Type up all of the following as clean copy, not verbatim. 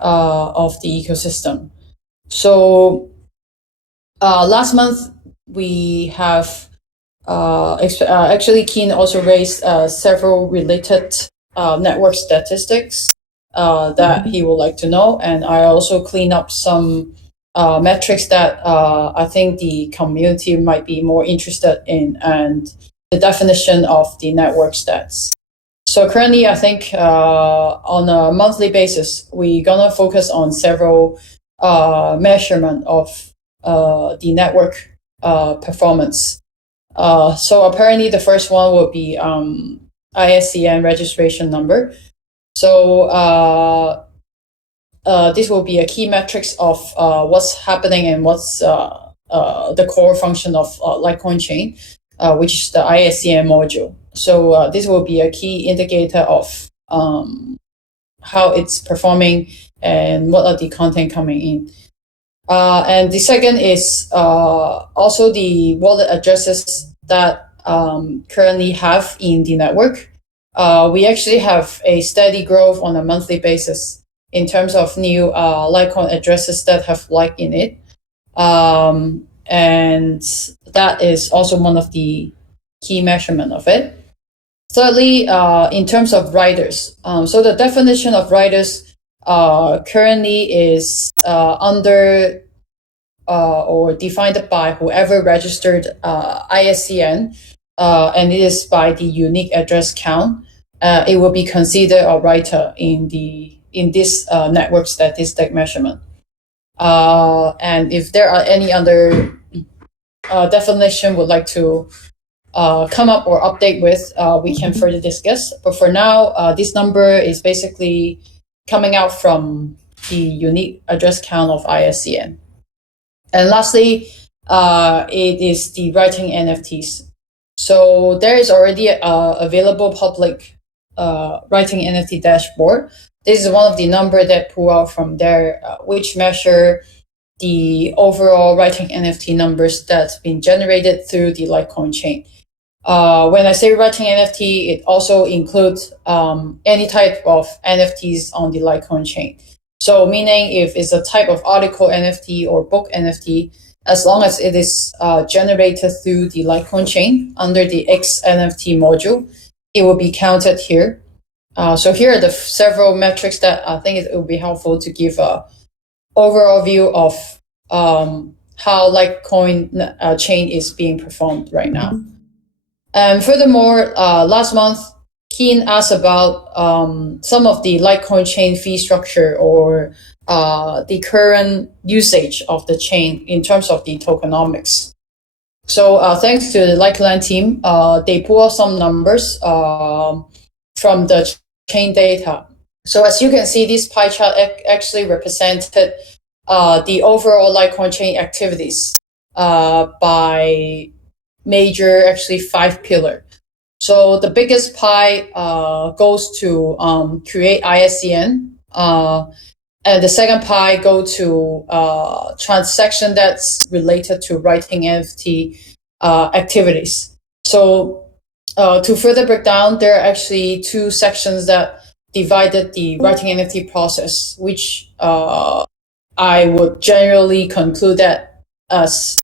of the ecosystem. So last month we have actually Keen also raised several related network statistics that he would like to know, and I also clean up some metrics that I think the community might be more interested in, and the definition of the network stats. So currently, I think on a monthly basis, we're gonna focus on several measurement of the network performance. So apparently, the first one will be ISCN registration number. So this will be a key metrics of what's happening and what's the core function of LikeCoin chain, which is the ISCN module. So this will be a key indicator of how it's performing and what are the content coming in. And the second is also the wallet addresses that currently have in the network. We actually have a steady growth on a monthly basis in terms of new LikeCoin addresses that have like in it. And that is also one of the key measurement of it. Thirdly, in terms of writers, so the definition of writers currently is under or defined by whoever registered ISCN, and it is by the unique address count. It will be considered a writer in this network statistic measurement. And if there are any other definition would like to come up or update with, we can further discuss. But for now, this number is basically coming out from the unique address count of ISCN. And lastly, it is the writing NFTs. So there is already a available public writing NFT dashboard. This is one of the number that pull out from there, which measure the overall writing NFT numbers that's been generated through the LikeCoin chain. When I say writing NFT, it also includes any type of NFTs on the LikeCoin chain. So meaning if it's a type of article NFT or book NFT, as long as it is generated through the LikeCoin chain under the X NFT module, it will be counted here. So here are the several metrics that I think it would be helpful to give a overall view of how LikeCoin chain is being performed right now. And furthermore, last month, Keen asked about some of the LikeCoin chain fee structure or the current usage of the chain in terms of the tokenomics. So thanks to the LikeLand team, they pull out some numbers from the chain data. So as you can see, this pie chart actually represented the overall LikeCoin chain activities by major, actually 5 pillars. So the biggest pie goes to create ISCN, and the second pie go to transaction that's related to writing NFT activities. So to further break down, there are actually 2 sections that divided the writing NFT process, which I would generally conclude that as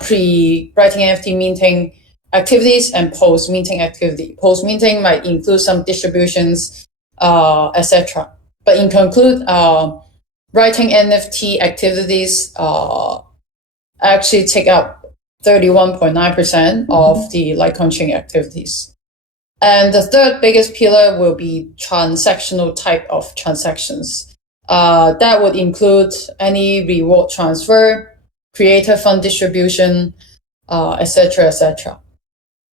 pre-writing NFT minting activities and post-minting activity. Post-minting might include some distributions, etc. But in conclude, writing NFT activities actually take up 31.9% of the LikeCoin chain activities. And the third biggest pillar will be transactional type of transactions. That would include any reward transfer, creator fund distribution, etc., etc.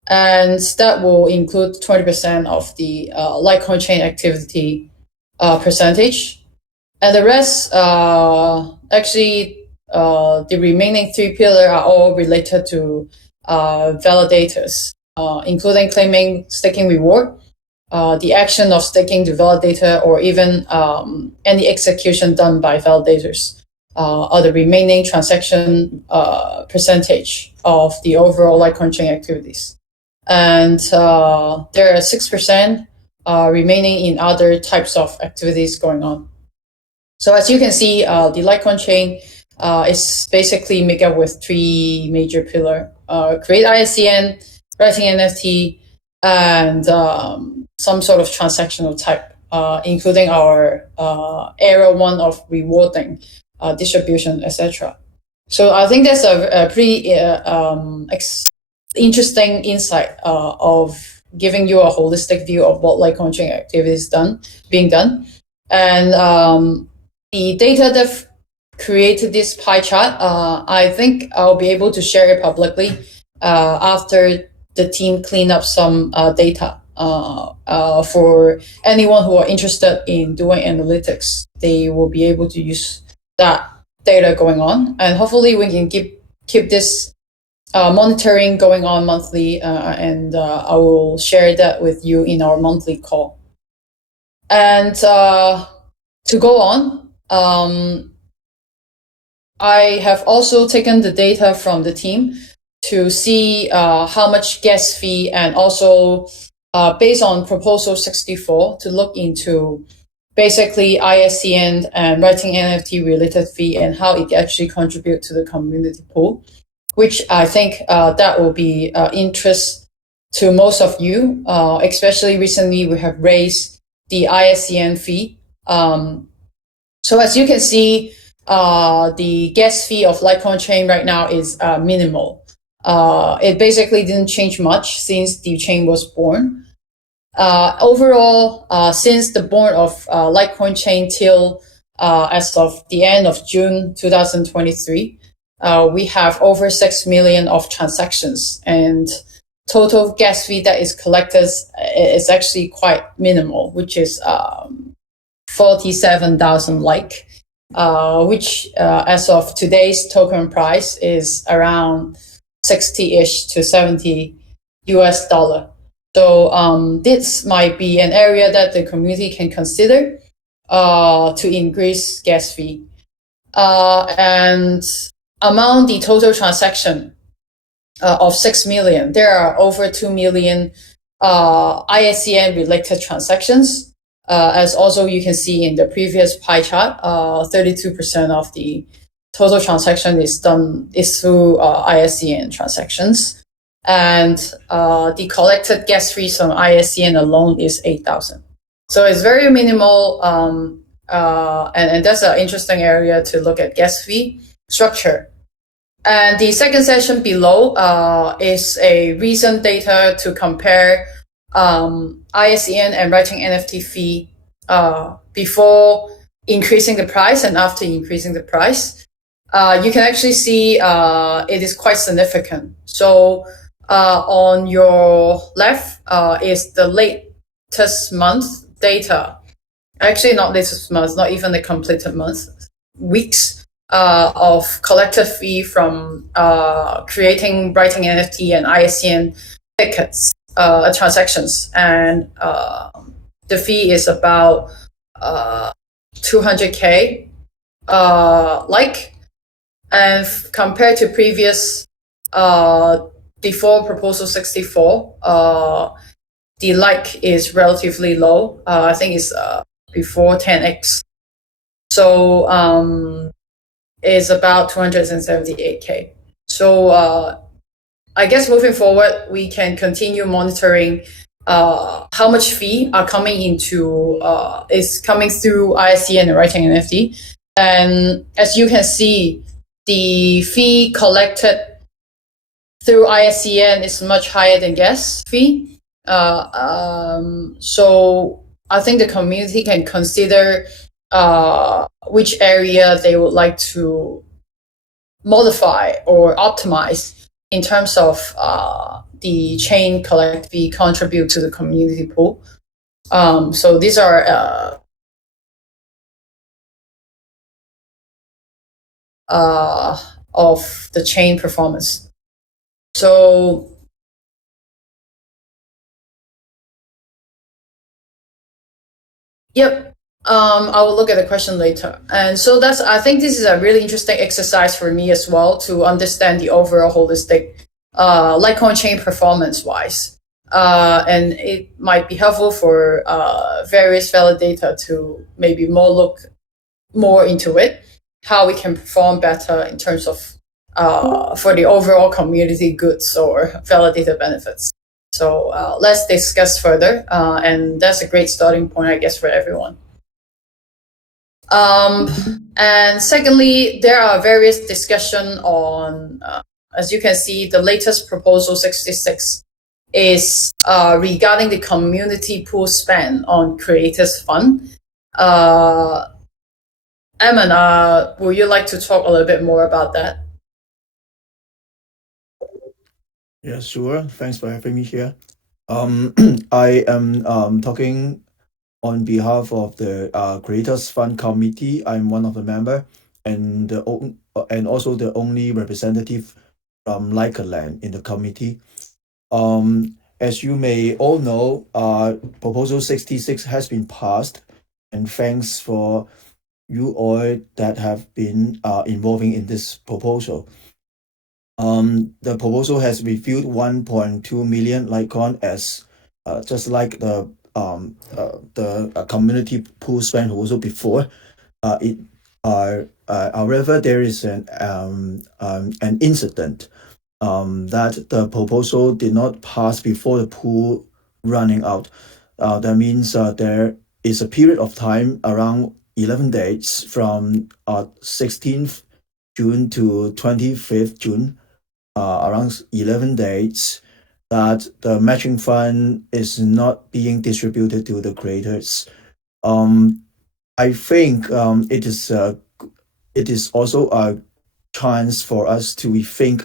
And that will include 20% of the LikeCoin chain activity percentage. And the rest, actually, the remaining 3 pillars are all related to validators, including claiming staking reward, the action of staking to validator, or even any execution done by validators, are the remaining transaction percentage of the overall LikeCoin chain activities. And there are 6% remaining in other types of activities going on. So as you can see, the LikeCoin chain is basically made up with three major pillars: create ISCN, writing NFT, and some sort of transactional type, including our area one of rewarding, distribution, etc. So I think that's a pretty interesting insight of giving you a holistic view of what LikeCoin chain activities being done. And the data that created this pie chart, I think I'll be able to share it publicly after the team clean up some data for anyone who are interested in doing analytics. They will be able to use that data going on, and hopefully we can keep this monitoring going on monthly, and I will share that with you in our monthly call. And to go on, I have also taken the data from the team to see how much gas fee, and also based on proposal 64 to look into basically ISCN and writing NFT related fee and how it actually contribute to the community pool, which I think that will be interest to most of you, especially recently we have raised the ISCN fee. So as you can see, the gas fee of LikeCoin chain right now is minimal. It basically didn't change much since the chain was born. Overall, since the born of LikeCoin chain till as of the end of June 2023, we have over 6 million of transactions, and total gas fee that is collected is actually quite minimal, which is 47,000 which as of today's token price is around 60-ish to 70 US dollar. So this might be an area that the community can consider to increase gas fee. And among the total transaction of 6 million, there are over 2 million ISCN related transactions. As also you can see in the previous pie chart, 32% of the total transaction is through ISCN transactions. And the collected gas fees from ISCN alone is 8,000. So it's very minimal, and that's an interesting area to look at gas fee structure. And the second section below is a recent data to compare ISCN and writing NFT fee before increasing the price and after increasing the price. You can actually see it is quite significant. So on your left is the latest month data. Actually, not latest month, not even the completed month, weeks of collected fee from creating, writing NFT and ISCN tickets transactions, and the fee is about 200K and compared to previous before proposal 64, the is relatively low. I think it's before 10x. So it's about 278K. So I guess moving forward, we can continue monitoring how much fee are coming into is coming through ISCN and writing NFT. And as you can see, the fee collected through ISCN is much higher than gas fee. So I think the community can consider which area they would like to modify or optimize in terms of the chain collect fee contribute to the community pool. So these are of the chain performance. So yep, I will look at the question later. And so I think this is a really interesting exercise for me as well to understand the overall holistic LikeCoin chain performance wise. And it might be helpful for various validator to maybe more look more into it, how we can perform better in terms of for the overall community goods or validated benefits. So let's discuss further, and that's a great starting point, I guess, for everyone. And secondly, there are various discussion on, as you can see, the latest proposal 66 is regarding the community pool spend on creators fund. Eamon, would you like to talk a little bit more about that? Yeah, sure. Thanks for having me here. I am talking on behalf of the Creators Fund Committee. I'm one of the member and and also the only representative from LikeCoin in the committee. As you may all know, Proposal 66 has been passed, and thanks for you all that have been involving in this proposal. The proposal has reviewed 1.2 million LikeCoin as just like the community pool spend proposal before. It However, there is an incident that the proposal did not pass before the pool running out. That means there is a period of time around 11 days from 16th June to 25th June, around 11 days, that the matching fund is not being distributed to the creators. I think it is also a chance for us to rethink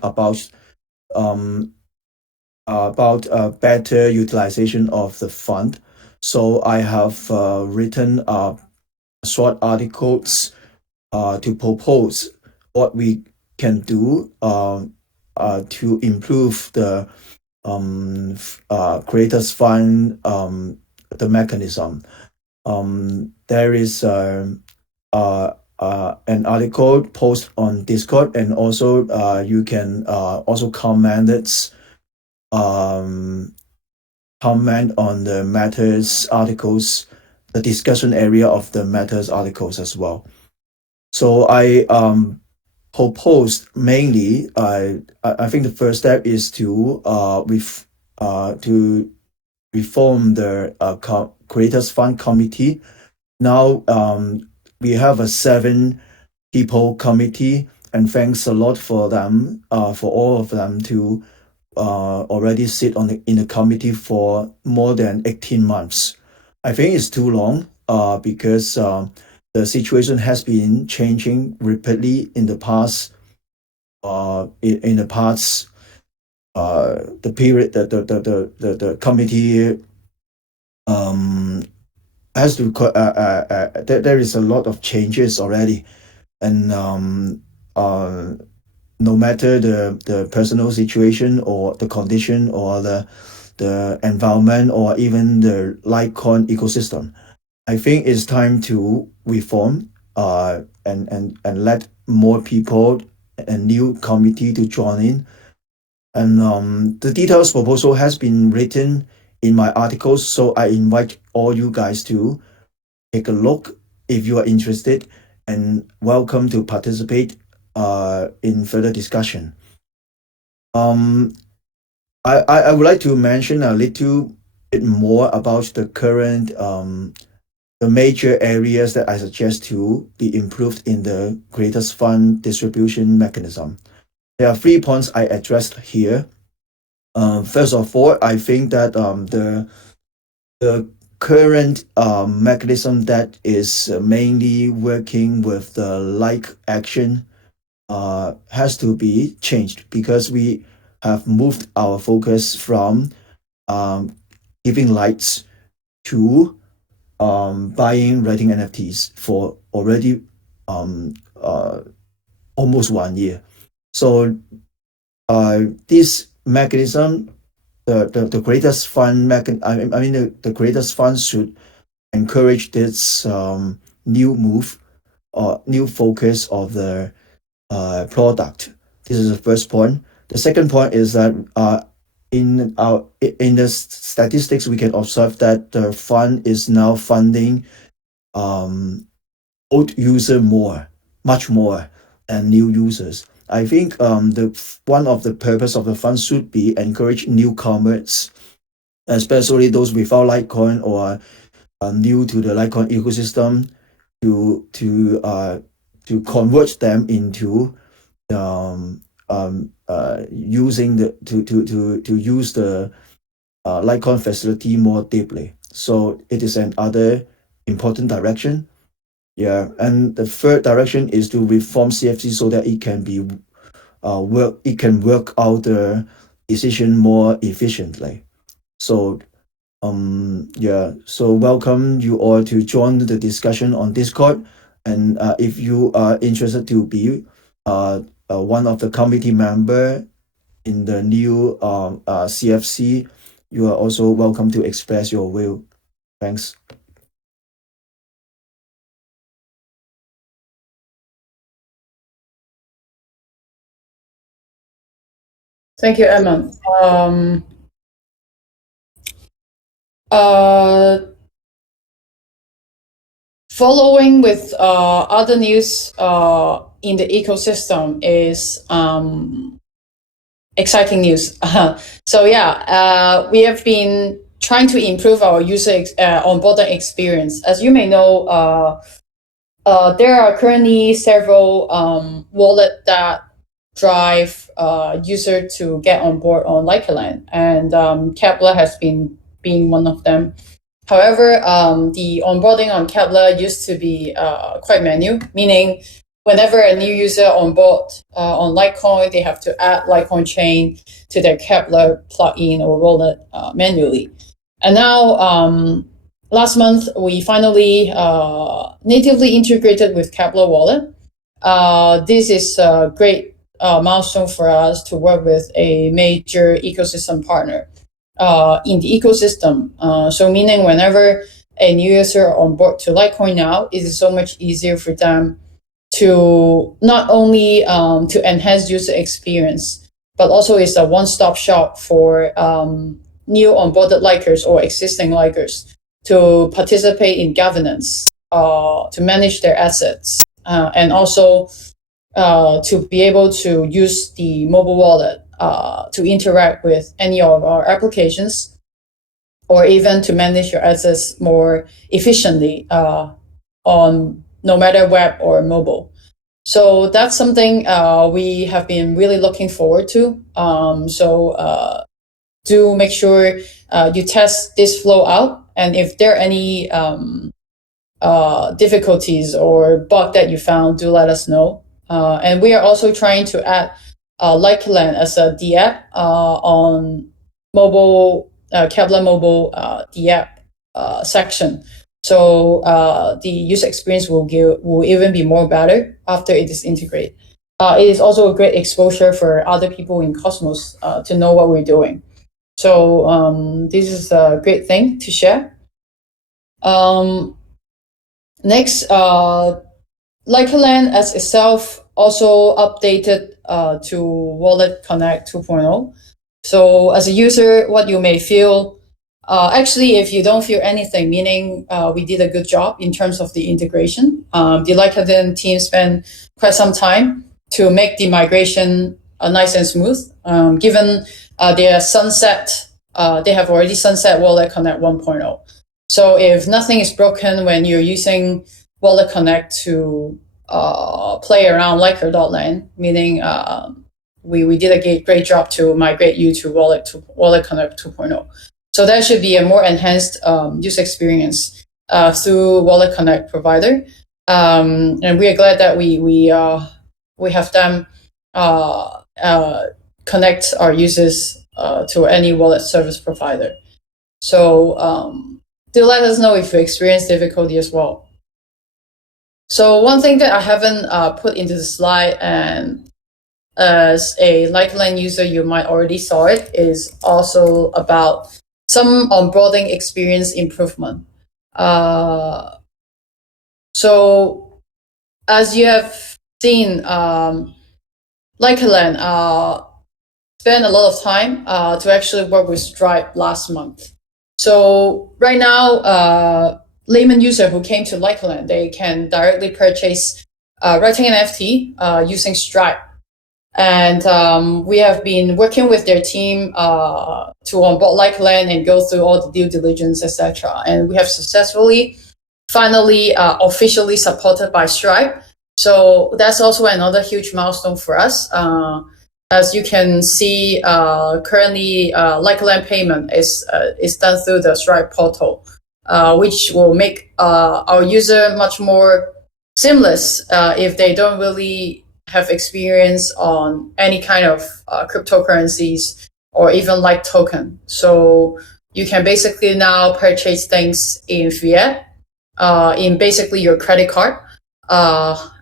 um, about better utilization of the fund. So I have written short articles to propose what we can do to improve the creators fund, the mechanism. There is an article post on Discord, and also you can also um, comment on the matters articles, the discussion area of the matters articles as well. So I proposed mainly, I think the first step is to to reform the Creators Fund Committee. Now we have a 7 people committee, and thanks a lot for them, for all of them to already sit in the committee for more than 18 months. I think it's too long because the situation has been changing rapidly in the past. In the past, the period that the committee um, has to there is a lot of changes already, and no matter the personal situation or the condition or the environment or even the LikeCoin ecosystem, I think it's time to reform and let more people and new committee to join in. And the details proposal has been written in my articles, so I invite all you guys to take a look if you are interested, and welcome to participate in further discussion. Um, I would like to mention a little bit more about the current the major areas that I suggest to be improved in the Creators Fund distribution mechanism. There are 3 points I addressed here. First of all, I think that the current mechanism that is mainly working with the like action has to be changed, because we have moved our focus from um, giving likes to buying writing NFTs for already um, uh, almost 1 year. So this mechanism, the creators fund I mean the creators fund should encourage this new move or new focus of the product. This is the first point. The second point is that in the statistics we can observe that the fund is now funding um, old user much more than new users. I think the one of the purpose of the fund should be encourage newcomers, especially those without Litecoin or new to the Litecoin ecosystem, to convert them into using to use the Litecoin facility more deeply. So it is another important direction. Yeah, and the third direction is to reform CFC so that it can be work out the decision more efficiently. So yeah, so welcome you all to join the discussion on Discord, and if you are interested to be one of the committee member in the new CFC, you are also welcome to express your will. Thanks. Thank you, Emma. Following with other news in the ecosystem is exciting news. So yeah, we have been trying to improve our user onboarding experience. As you may know, there are currently several wallets that drive user to get on board on LikeCoin, and Keplr has been being one of them. However, the onboarding on Keplr used to be quite manual, meaning whenever a new user on board on LikeCoin, they have to add LikeCoin chain to their Keplr plugin or wallet manually. And now, last month, we finally natively integrated with Keplr wallet. This is a great milestone for us to work with a major ecosystem partner in the ecosystem. So meaning whenever a new user on board to LikeCoin now, it is so much easier for them to not only to enhance user experience, but also it's a one-stop shop for new onboarded likers or existing likers to participate in governance, to manage their assets, and also to be able to use the mobile wallet to interact with any of our applications, or even to manage your assets more efficiently on no matter web or mobile. So that's something we have been really looking forward to. So do make sure you test this flow out, and if there are any difficulties or bug that you found, do let us know. And we are also trying to add LikeCoin as a D app on mobile, Keplr mobile D app section. So the user experience will even be more better after it is integrated. It is also a great exposure for other people in Cosmos to know what we're doing. So this is a great thing to share. Next, LikeCoin as itself also updated to Wallet Connect 2.0. So as a user, what you may feel, actually, if you don't feel anything, meaning we did a good job in terms of the integration. The LikeCoin team spent quite some time to make the migration nice and smooth, given their sunset, they have already sunset Wallet Connect 1.0. So if nothing is broken when you're using Wallet Connect to play around Liker.land, meaning we did a great job to migrate you to Wallet Connect 2.0. So that should be a more enhanced user experience through Wallet Connect provider. And we are glad that we have them connect our users to any wallet service provider. So do let us know if you experience difficulty as well. So one thing that I haven't put into the slide, and as a LikeCoin user, you might already saw it, is also about some onboarding experience improvement. So as you have seen, LikeCoin spent a lot of time to actually work with Stripe last month. So right now, layman user who came to LikeCoin, they can directly purchase writing NFT using Stripe. And we have been working with their team to onboard LikeCoin and go through all the due diligence, etc. And we have successfully, finally, officially supported by Stripe. So that's also another huge milestone for us. As you can see, currently, LikeCoin payment is done through the Stripe portal, which will make our user much more seamless if they don't really have experience on any kind of cryptocurrencies or even like token. So you can basically now purchase things in fiat, in basically your credit card.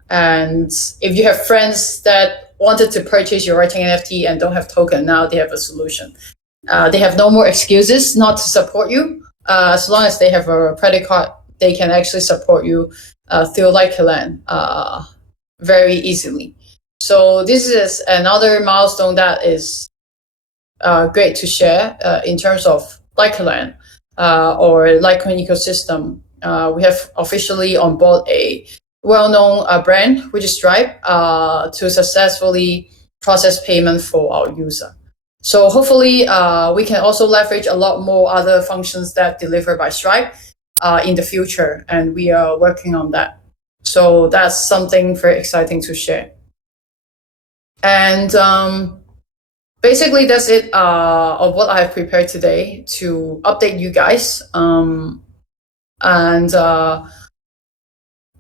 And if you have friends that wanted to purchase your writing NFT and don't have token, now they have a solution. They have no more excuses not to support you. As long as they have a credit card, they can actually support you through LikeCoin very easily. So this is another milestone that is great to share in terms of LikeCoin or LikeCoin ecosystem. We have officially on board a well-known brand, which is Stripe, to successfully process payment for our user. So hopefully we can also leverage a lot more other functions that delivered by Stripe in the future, and we are working on that. So that's something very exciting to share. And basically that's it of what I have prepared today to update you guys.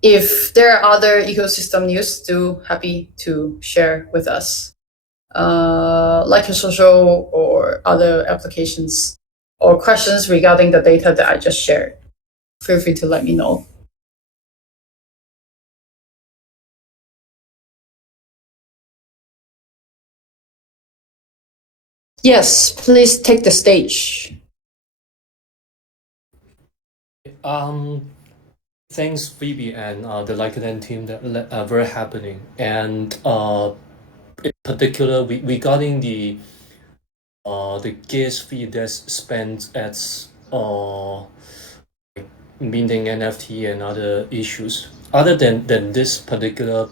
If there are other ecosystem news, still happy to share with us. Like a social or other applications or questions regarding the data that I just shared, feel free to let me know. Yes, please take the stage. Thanks, Phoebe and the LikeCoin team that are very happening. And in particular, regarding the gas fee that's spent at minting NFT and other issues. Other than this particular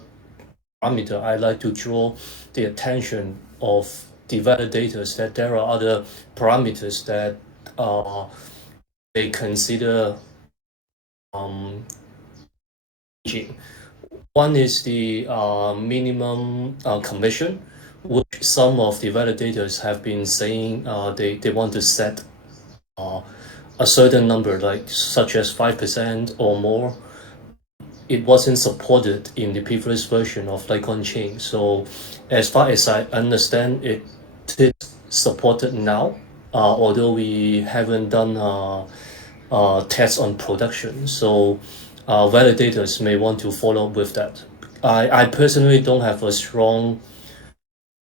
parameter, I like to draw the attention of the validators that there are other parameters that they consider changing. One is the minimum commission, which some of the validators have been saying they want to set a certain number, like such as 5% or more. It wasn't supported in the previous version of LikeCoin chain. So as far as I understand, it is supported now, although we haven't done tests on production. So validators may want to follow up with that. I personally don't have a strong,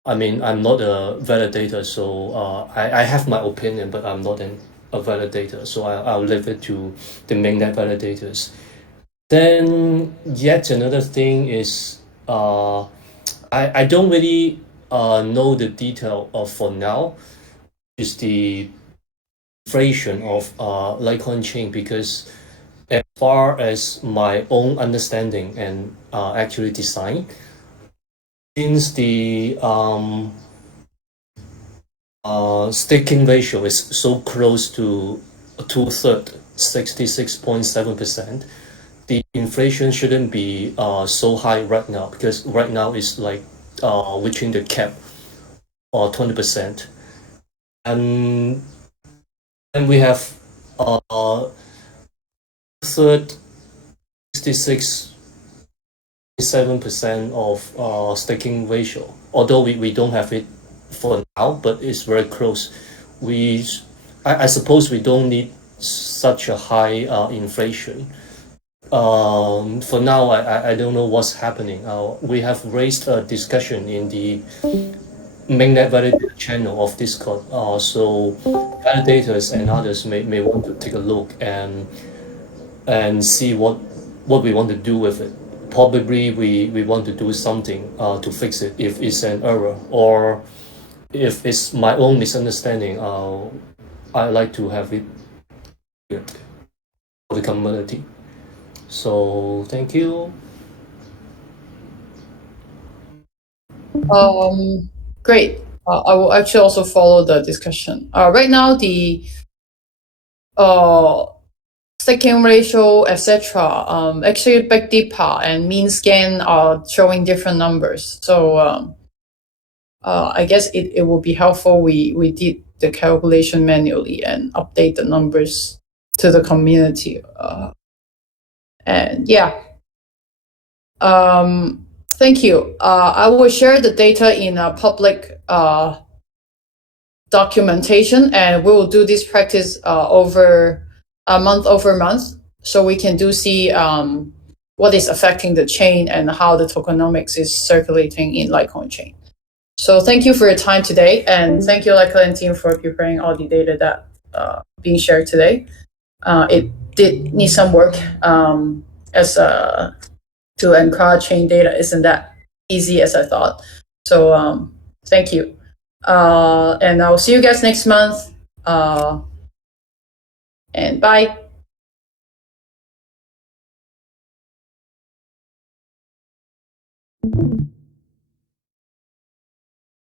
I'm not a validator, so I have my opinion, but I'm not a validator. So I'll leave it to the mainnet validators. Then yet another thing is I don't really know the detail of for now is the inflation of LikeCoin chain, because as far as my own understanding and actually design, since the staking ratio is so close to 2/3, 66.7%, the inflation shouldn't be so high right now, because right now it's like reaching the cap or 20%. And we have third 66.7% of staking ratio, although we don't have it for now, but it's very close. I suppose we don't need such a high inflation. For now, I don't know what's happening. We have raised a discussion in the mainnet validator channel of Discord. So validators and others may want to take a look and see what we want to do with it. Probably we want to do something to fix it if it's an error, or if it's my own misunderstanding. I like to have it. the community. So thank you. Great. I will actually also follow the discussion. Right now, the staking ratio, etc. Actually, back deeper and mean scan are showing different numbers. So I guess it will be helpful. We did the calculation manually and update the numbers to the community. And yeah. Thank you. I will share the data in a public documentation, and we will do this practice over month, so we can see what is affecting the chain and how the tokenomics is circulating in LikeCoin chain. So thank you for your time today, and thank you LikeCoin team for preparing all the data that being shared today. It did need some work as to encourage chain data isn't that easy as I thought. So thank you. And I'll see you guys next month. And bye.